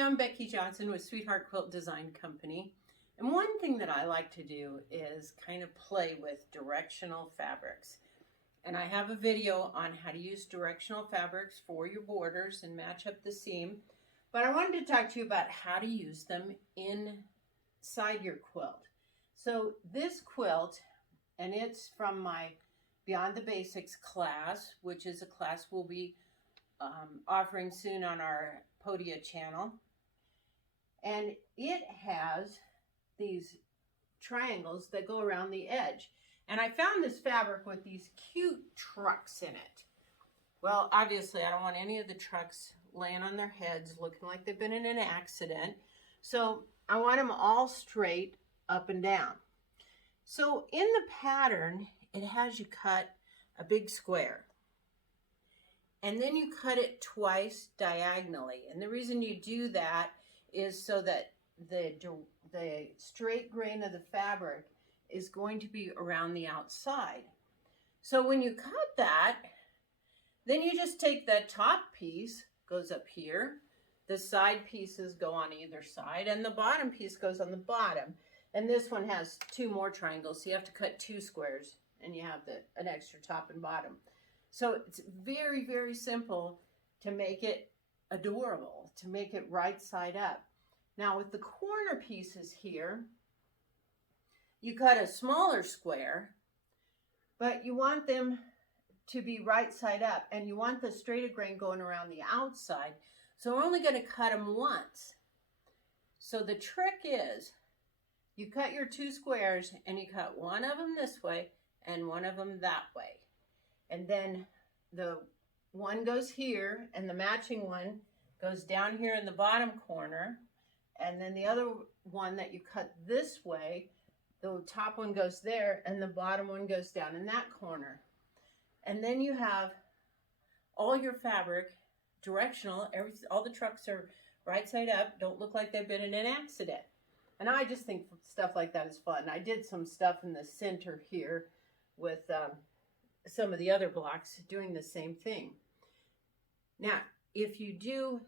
Hi, I'm Becky Johnson with Sweetheart Quilt Design Company. And one thing that I like to do is kind of play with directional fabrics. And I have a video on how to use directional fabrics for your borders and match up the seam. But I wanted to talk to you about how to use them inside your quilt. So this quilt, and it's from my Beyond the Basics class, which is a class we'll be offering soon on our Podia channel. And it has these triangles that go around the edge. And I found this fabric with these cute trucks in it. Well, obviously I don't want any of the trucks laying on their heads looking like they've been in an accident. So I want them all straight up and down. So in the pattern, it has you cut a big square. And then you cut it twice diagonally. And the reason you do that is so that the straight grain of the fabric is going to be around the outside. So when you cut that, then you just take that top piece, goes up here, the side pieces go on either side, and the bottom piece goes on the bottom. And this one has two more triangles, so you have to cut two squares, and you have an extra top and bottom. So it's very, very simple to make it adorable, to make it right side up. Now with the corner pieces here, you cut a smaller square, but you want them to be right side up, and you want the straighter grain going around the outside. So we're only going to cut them once. So the trick is you cut your two squares and you cut one of them this way and one of them that way. And then the one goes here and the matching one goes down here in the bottom corner. And then the other one that you cut this way, the top one goes there and the bottom one goes down in that corner. And then you have all your fabric directional. All the trucks are right side up, don't look like they've been in an accident. And I just think stuff like that is fun. I did some stuff in the center here with some of the other blocks doing the same thing. Now, if you do,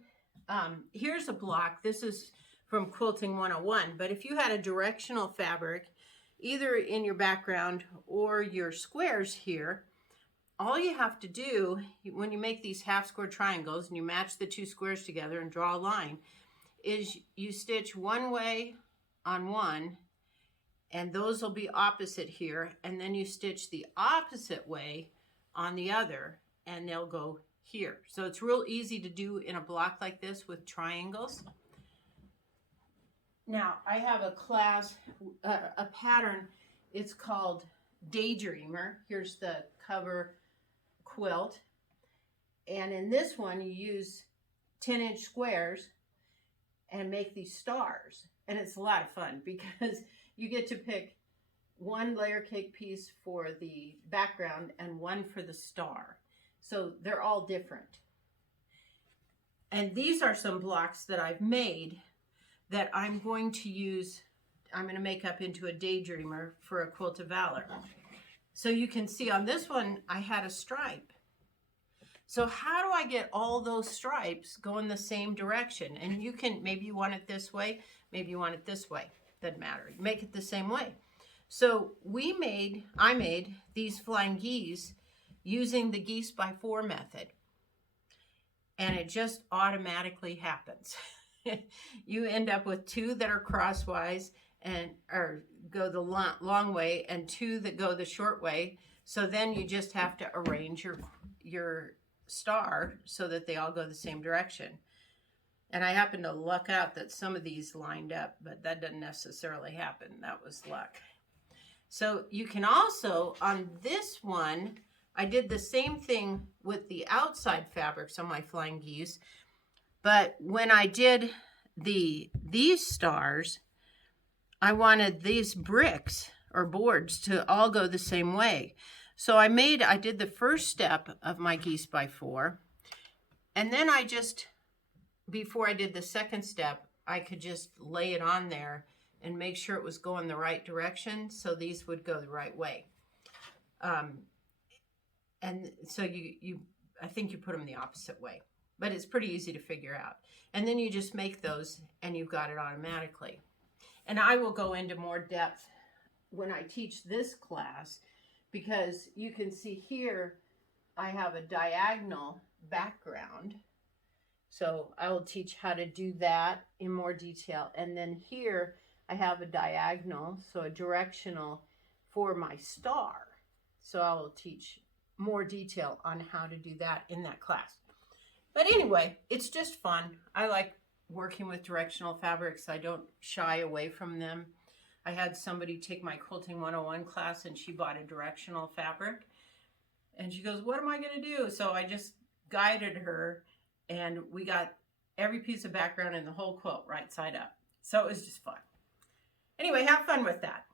here's a block. This is from Quilting 101, but if you had a directional fabric, either in your background or your squares here, all you have to do when you make these half square triangles and you match the two squares together and draw a line is you stitch one way on one, and those will be opposite here, and then you stitch the opposite way on the other, and they'll go here. So it's real easy to do in a block like this with triangles. Now I have a class, a pattern, it's called Daydreamer. Here's the cover quilt, and in this one you use 10-inch squares and make these stars, and it's a lot of fun because you get to pick one layer cake piece for the background and one for the star. So they're all different. And these are some blocks that I've made that I'm going to use, I'm going to make up into a Daydreamer for a Quilt of Valor. So you can see on this one, I had a stripe. So how do I get all those stripes going the same direction? And you can, maybe you want it this way, maybe you want it this way. Doesn't matter. Make it the same way. So I made these flying geese using the geese by 4 method. And it just automatically happens. You end up with 2 that are crosswise or go the long way, and 2 that go the short way. So then you just have to arrange your star so that they all go the same direction. And I happen to luck out that some of these lined up, but that doesn't necessarily happen. That was luck. So you can also, on this one, I did the same thing with the outside fabrics on my flying geese. But when I did these stars, I wanted these bricks or boards to all go the same way. So I did the first step of my geese by 4. And then before I did the second step, I could just lay it on there and make sure it was going the right direction so these would go the right way. And so I think you put them the opposite way. but it's pretty easy to figure out. And then you just make those and you've got it automatically. And I will go into more depth when I teach this class, because you can see here I have a diagonal background. So I will teach how to do that in more detail. And then here I have a diagonal, so a directional for my star. So I will teach more detail on how to do that in that class. But anyway, it's just fun. I like working with directional fabrics. I don't shy away from them. I had somebody take my Quilting 101 class and she bought a directional fabric. And she goes, what am I going to do? So I just guided her and we got every piece of background in the whole quilt right side up. So it was just fun. Anyway, have fun with that.